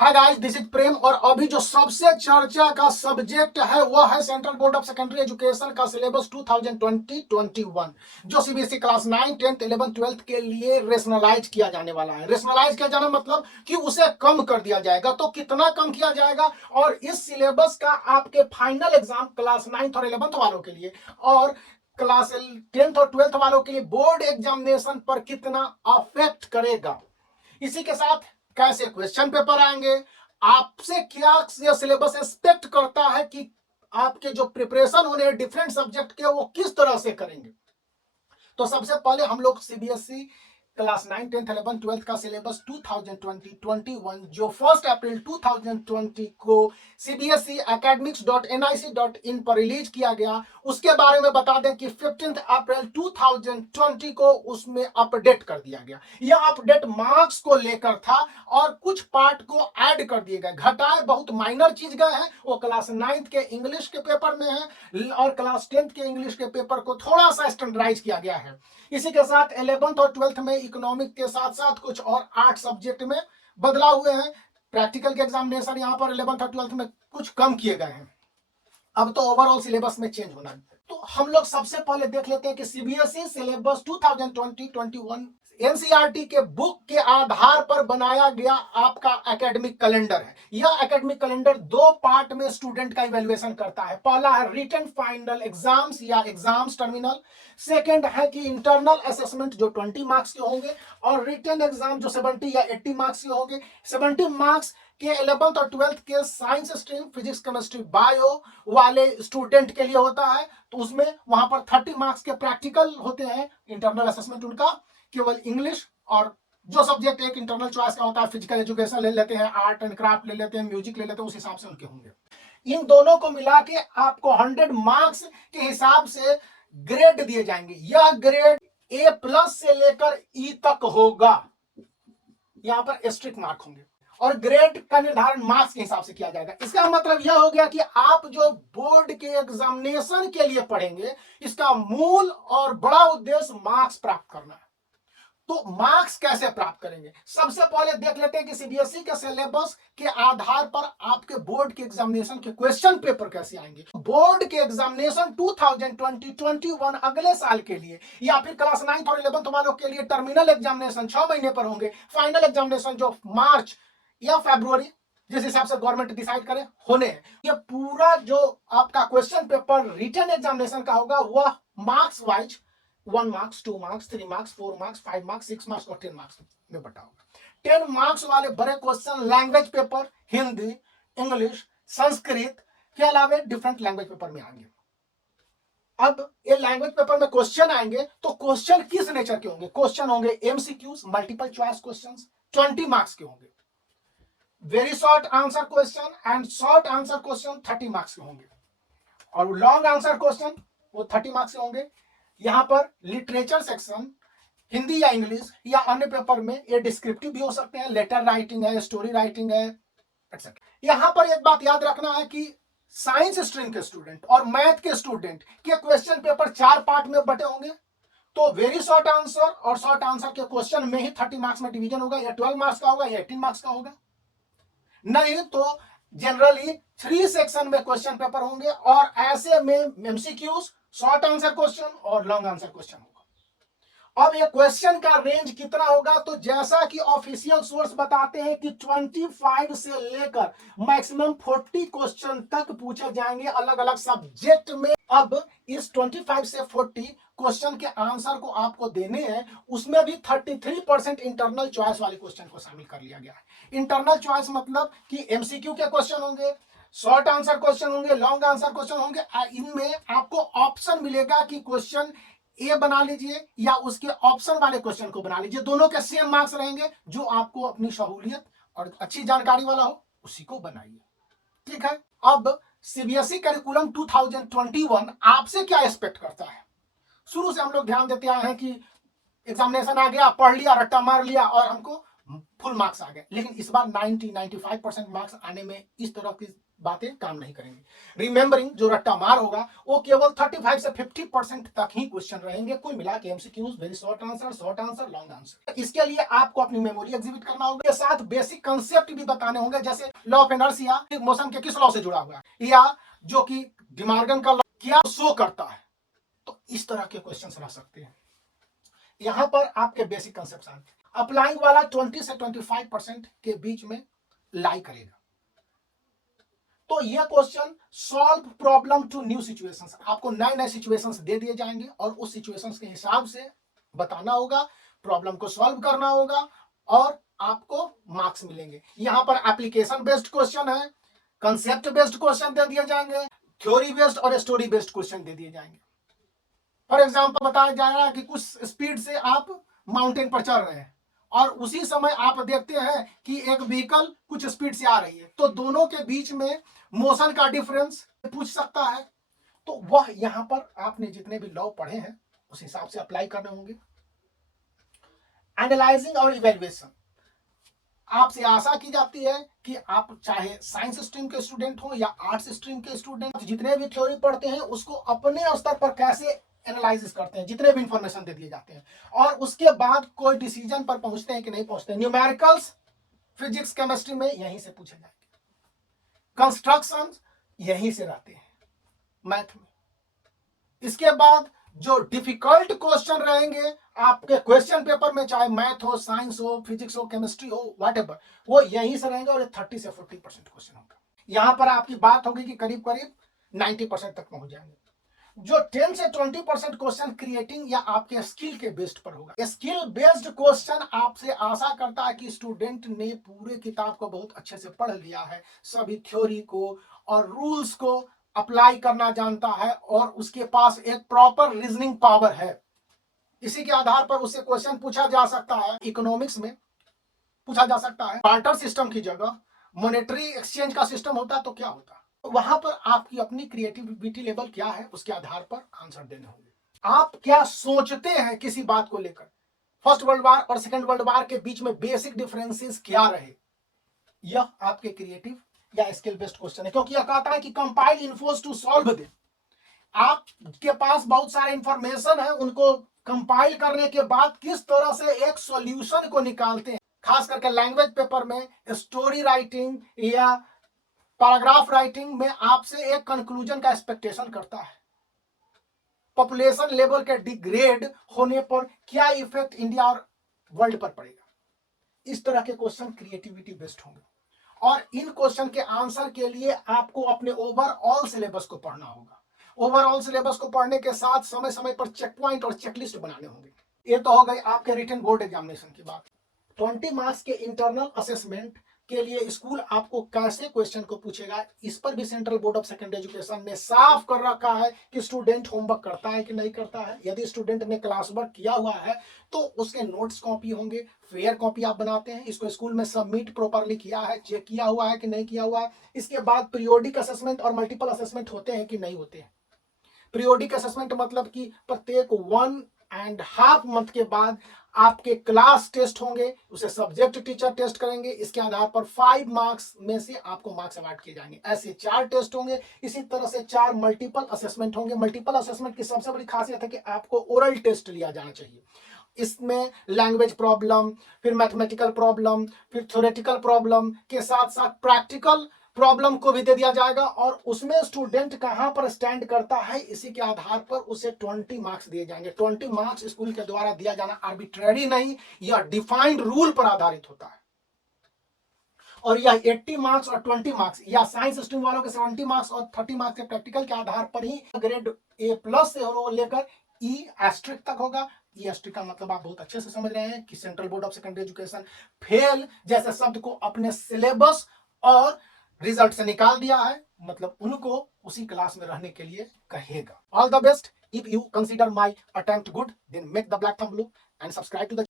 Hi guys, this is प्रेम। और अभी जो सबसे चर्चा का सब्जेक्ट है वह है central board of secondary education का सिलेबस 2020-21 जो CBSE class 9, 10th, 11th, 12th के लिए रेशनलाइज किया जाने वाला है। रेशनलाइज किया जाना मतलब कि उसे कम कर दिया जाएगा। तो कितना कम किया जाएगा और इस सिलेबस का आपके फाइनल एग्जाम क्लास 9th और 11th वालों के लिए और क्लास 10th और 12th वालों के लिए बोर्ड एग्जामिनेशन पर कितना अफेक्ट करेगा, इसी के साथ कैसे क्वेश्चन पेपर आएंगे, आपसे क्या यह सिलेबस एक्सपेक्ट करता है कि आपके जो प्रिपरेशन होने हैं डिफरेंट सब्जेक्ट के वो किस तरह से करेंगे। तो सबसे पहले हम लोग CBSE class 9, 10th, 11th, 12th का सिलेबस 2020-21 जो 1 अप्रैल 2020 को सीबीएसई academics.nic.in पर रिलीज किया गया, उसके बारे में बता दें कि 15 अप्रैल 2020 को उसमें अपडेट कर दिया गया। यह अपडेट मार्क्स को लेकर था और कुछ पार्ट को ऐड कर दिए गए, घटाए बहुत माइनर चीज गए हैं। वो क्लास 9th के इंग्लिश के पेपर में है और क्लास 10th के इंग्लिश के पेपर को थोड़ा सा स्टैंडर्डाइज किया गया है। इसी के साथ 11th और 12th में इकोनॉमिक के साथ साथ कुछ और 8 सब्जेक्ट में बदलाव हुए हैं। प्रैक्टिकल के एग्जामिनेशन यहाँ पर 11th और 12th में कुछ कम किए गए हैं। अब तो ओवरऑल सिलेबस में चेंज होना है। तो हम लोग सबसे पहले देख लेते हैं कि सीबीएसई सिलेबस 2020-21 एनसीईआरटी के बुक के आधार पर बनाया गया आपका एकेडमिक कैलेंडर है। यह एकेडमिक कैलेंडर दो पार्ट में स्टूडेंट का इवैल्यूएशन करता है। पहला है रिटन फाइनल एग्जाम्स या एग्जाम्स टर्मिनल। सेकंड है कि इंटरनल असेसमेंट जो 20 मार्क्स के होंगे और रिटन एग्जाम जो 70 या 80 मार्क्स के होंगे। 70 मार्क्स के 11th और 12th के science stream physics chemistry bio वाले स्टूडेंट के लिए होता है। तो उसमें वहां पर 30 मार्क्स के प्रैक्टिकल होते हैं। इंटरनल असेसमेंट उनका केवल इंग्लिश और जो सब्जेक्ट एक इंटरनल चॉइस का होता है, फिजिकल एजुकेशन ले लेते हैं, आर्ट एंड क्राफ्ट ले लेते हैं, म्यूजिक ले लेते हैं, उस हिसाब से उनके होंगे। इन दोनों को मिला के आपको 100 मार्क्स के हिसाब से ग्रेड दिए जाएंगे। यह ग्रेड ए प्लस से लेकर ई तक होगा। यहां पर स्ट्रिक्ट मार्क होंगे और ग्रेड का निर्धारण मार्क्स के हिसाब से किया जाएगा। इसका मतलब यह हो गया कि आप जो बोर्ड के एग्जामिनेशन के लिए पढ़ेंगे, इसका मूल और बड़ा उद्देश्य मार्क्स प्राप्त करना है। तो मार्क्स कैसे प्राप्त करेंगे, सबसे पहले देख लेते हैं कि सीबीएसई के सिलेबस के आधार पर आपके बोर्ड के एग्जामिनेशन के क्वेश्चन पेपर कैसे आएंगे। बोर्ड के एग्जामिनेशन 2020-21 अगले साल के लिए या फिर क्लास 9th और 11th वालों के लिए टर्मिनल एग्जामिनेशन 6 महीने पर होंगे। फाइनल एग्जामिनेशन जो मार्च या फरवरी जिस हिसाब से गवर्नमेंट डिसाइड करे होने हैं। ये पूरा जो आपका क्वेश्चन पेपर रिटन एग्जामिनेशन का होगा वह marks wise 1 marks, 2 marks, 3 marks, 4 marks, 5 marks, 6 marks और 10 मार्क्स में बटा होगा। 10 मार्क्स वाले बड़े question language paper Hindi, English, Sanskrit के अलावे डिफरेंट लैंग्वेज पेपर में आएंगे। अब ये लैंग्वेज पेपर में क्वेश्चन आएंगे तो क्वेश्चन किस नेचर के होंगे। क्वेश्चन होंगे MCQs, multiple choice questions, 20 marks के होंगे। Very short answer question and short answer question 30 marks के होंगे और लॉन्ग आंसर क्वेश्चन वो 30 मार्क्स के होंगे। यहां पर लिटरेचर सेक्शन हिंदी या इंग्लिश या अन्य पेपर में ये डिस्क्रिप्टिव भी हो सकते हैं, लेटर राइटिंग है, स्टोरी राइटिंग है, एक्सेट्रा। यहां पर एक बात याद रखना है कि साइंस स्ट्रीम के स्टूडेंट और मैथ के स्टूडेंट के क्वेश्चन पेपर 4 पार्ट में बटे होंगे। तो वेरी शॉर्ट आंसर और शॉर्ट आंसर के क्वेश्चन में ही 30 मार्क्स में डिवीजन होगा, या 12 मार्क्स का होगा या 18 मार्क्स का होगा। नहीं तो जनरली 3 सेक्शन में क्वेश्चन पेपर होंगे और ऐसे में एमसीक्यूज, शॉर्ट आंसर क्वेश्चन और लॉन्ग आंसर क्वेश्चन होगा। अब ये क्वेश्चन का रेंज कितना होगा, तो जैसा कि ऑफिशियल सोर्स बताते हैं कि 25 से लेकर मैक्सिमम 40 क्वेश्चन तक पूछे जाएंगे अलग अलग सब्जेक्ट में। अब इस 25 से 40 क्वेश्चन के आंसर को आपको देने हैं, उसमें भी 33% इंटरनल चॉइस वाले क्वेश्चन को शामिल कर लिया गया है। इंटरनल चॉइस मतलब कि एमसीक्यू के क्वेश्चन होंगे, शॉर्ट आंसर क्वेश्चन होंगे, लॉन्ग आंसर क्वेश्चन होंगे। इनमें आपको ऑप्शन मिलेगा कि क्वेश्चन ए बना लीजिए या उसके ऑप्शन वाले क्वेश्चन को बना लीजिए। दोनों के सेम मार्क्स रहेंगे, जो आपको अपनी सहूलियत और अच्छी जानकारी वाला हो उसी को बनाइए। ठीक है। अब सीबीएसई करिकुलम 2021 आपसे क्या एक्सपेक्ट करता है। शुरू से हम लोग ध्यान देते आए हैं कि एग्जामिनेशन आ गया, पढ़ लिया, रट्टा मार लिया और हमको फुल मार्क्स आ गए। लेकिन इस बार 90-95% मार्क्स आने में इस तरह की बातें काम नहीं करेंगी। रिमेंबरिंग जो रट्टा मार होगा वो केवल 35 से 50% तक ही क्वेश्चन रहेंगे। कुल मिला के MCQs, very short answer, long answer. इसके लिए आपको अपनी मेमोरी एग्जिबिट करना होगा, के साथ बेसिक कंसेप्ट भी बताने होंगे, जैसे लॉ ऑफ इनर्शिया मोशन के किस लॉ से जुड़ा हुआ है, या जो कि डिमार्गन का लॉ क्या शो करता है। तो इस तरह के क्वेश्चन रह सकते हैं। यहां पर आपके बेसिक कंसेप्ट आते हैं। अप्लाइंग वाला 20 से 25% के बीच में लाई करेगा। तो यह question solve problem to new situations, आपको नए नए सिचुएशंस दे दिए जाएंगे और उस सिचुएशंस के हिसाब से बताना होगा, प्रॉब्लम को सॉल्व करना होगा और आपको मार्क्स मिलेंगे। यहां पर एप्लीकेशन बेस्ड क्वेश्चन है, कंसेप्ट बेस्ड क्वेश्चन दे दिए जाएंगे, थ्योरी बेस्ड और स्टोरी बेस्ड क्वेश्चन दे दिए जाएंगे। फॉर एग्जाम्पल बताया जा रहा है कि कुछ स्पीड से आप माउंटेन पर चढ़ रहे हैं और उसी समय आप देखते हैं कि एक व्हीकल कुछ स्पीड से आ रही है, तो दोनों के बीच में मोशन का डिफरेंस पूछ सकता है। तो वह यहां पर आपने जितने भी लॉ पढ़े हैं उस हिसाब से अप्लाई करने होंगे। एनालाइजिंग और इवैल्यूएशन, आपसे आशा की जाती है कि आप चाहे साइंस स्ट्रीम के स्टूडेंट हो या आर्ट्स स्ट्रीम के स्टूडेंट, जितने भी थ्योरी पढ़ते हैं उसको अपने स्तर पर कैसे एनालिसिस करते हैं, जितने भी इंफॉर्मेशन दे दिए जाते हैं, और उसके बाद कोई डिसीजन पर पहुंचते हैं कि नहीं पहुंचते। न्यूमेरिकल्स फिजिक्स केमिस्ट्री में यहीं से पूछे जाएंगे, कंस्ट्रक्शन यहीं से रहते हैं मैथ में। इसके बाद जो डिफिकल्ट क्वेश्चन रहेंगे आपके क्वेश्चन पेपर में, चाहे मैथ हो, साइंस हो, फिजिक्स हो, केमिस्ट्री हो, व्हाटएवर, वो यहीं से रहेंगे और 30 से 40% क्वेश्चन होगा। यहां पर आपकी बात होगी कि करीब करीब 90% तक पहुंच जाएंगे। जो 10 से 20% क्वेश्चन क्रिएटिंग या आपके स्किल के बेस्ड पर होगा। स्किल बेस्ड क्वेश्चन आपसे आशा करता है कि स्टूडेंट ने पूरे किताब को बहुत अच्छे से पढ़ लिया है, सभी थ्योरी को और रूल्स को अप्लाई करना जानता है और उसके पास एक प्रॉपर रीजनिंग पावर है। इसी के आधार पर उससे क्वेश्चन पूछा जा सकता है। इकोनॉमिक्स में पूछा जा सकता है, बार्टर सिस्टम की जगह मॉनेटरी एक्सचेंज का सिस्टम होता तो क्या होता। वहां पर आपकी अपनी क्रिएटिविटी लेवल क्या है उसके आधार पर आंसर देने होंगे। आप क्या सोचते हैं किसी बात को लेकर, फर्स्ट वर्ल्ड वार और सेकंड वर्ल्ड वार के बीच में बेसिक डिफरेंसेस क्या रहे, यह आपके क्रिएटिव या स्किल बेस्ड क्वेश्चन है। क्योंकि यह कहता है कि कंपाइल इन्फोस टू सॉल्व दे, आपके पास बहुत सारे इंफॉर्मेशन है, उनको कंपाइल करने के बाद किस तरह से एक सॉल्यूशन को निकालते हैं। खास करके लैंग्वेज पेपर में स्टोरी राइटिंग या पैराग्राफ राइटिंग में आपसे एक कंक्लूजन का एक्सपेक्टेशन करता है। पॉपुलेशन लेवल के डिग्रेड होने पर क्या इफेक्ट इंडिया और वर्ल्ड पर पड़ेगा, इस तरह के क्वेश्चन क्रिएटिविटी बेस्ड होंगे। और इन क्वेश्चन के आंसर के लिए आपको अपने ओवरऑल सिलेबस को पढ़ना होगा। ओवरऑल सिलेबस को पढ़ने के साथ समय समय पर चेक पॉइंट और चेकलिस्ट बनाने होंगे। ये तो हो गई आपके रिटन बोर्ड एग्जामिनेशन की बात। 20 मार्क्स के इंटरनल असेसमेंट के लिए स्कूल आपको कैसे क्वेश्चन को पूछेगा, इस पर भी central board of secondary education ने साफ कर रखा है कि स्टूडेंट होमवर्क करता है कि नहीं करता है। यदि स्टूडेंट ने क्लास वर्क किया हुआ है तो उसके नोट्स कॉपी होंगे, फेयर कॉपी आप बनाते हैं, इसको स्कूल में सबमिट प्रॉपरली किया है, चेक किया हुआ है कि नहीं किया हुआ है। इसके बाद पीरियोडिक असेसमेंट और मल्टीपल असेसमेंट होते हैं कि नहीं होते हैं। पीरियोडिक असेसमेंट मतलब कि प्रत्येक 1.5 मंथ के बाद आपके क्लास टेस्ट होंगे, उसे सब्जेक्ट टीचर टेस्ट करेंगे, इसके आधार पर 5 मार्क्स में से आपको मार्क्स अवार्ड किए जाएंगे। ऐसे 4 टेस्ट होंगे, इसी तरह से 4 मल्टीपल असेसमेंट होंगे। मल्टीपल असेसमेंट की सबसे बड़ी खासियत है कि आपको ओरल टेस्ट लिया जाना चाहिए। इसमें लैंग्वेज प्रॉब्लम, फिर मैथमेटिकल प्रॉब्लम, फिर थ्योरेटिकल प्रॉब्लम के साथ साथ प्रैक्टिकल प्रॉब्लम को भी दे दिया जाएगा और उसमें स्टूडेंट कहां पर स्टैंड करता है इसी के आधार पर उसे 20 मार्क्स दिए जाएंगे। 20 मार्क्स स्कूल के द्वारा दिया जाना आर्बिट्रेरी नहीं, यह डिफाइंड रूल पर आधारित होता है। और यह 80 मार्क्स और 20 मार्क्स या साइंस स्ट्रीम वालों के 70 मार्क्स और 30 मार्क्स के प्रैक्टिकल के आधार पर ही ग्रेड A+ से लेकर E* तक होगा। E* का मतलब आप बहुत अच्छे से समझ रहे हैं कि central board of secondary education fail जैसे शब्द को अपने सिलेबस और रिजल्ट से निकाल दिया है, मतलब उनको उसी क्लास में रहने के लिए कहेगा। All the best. If you consider my attempt good, then make the black thumb blue and subscribe to the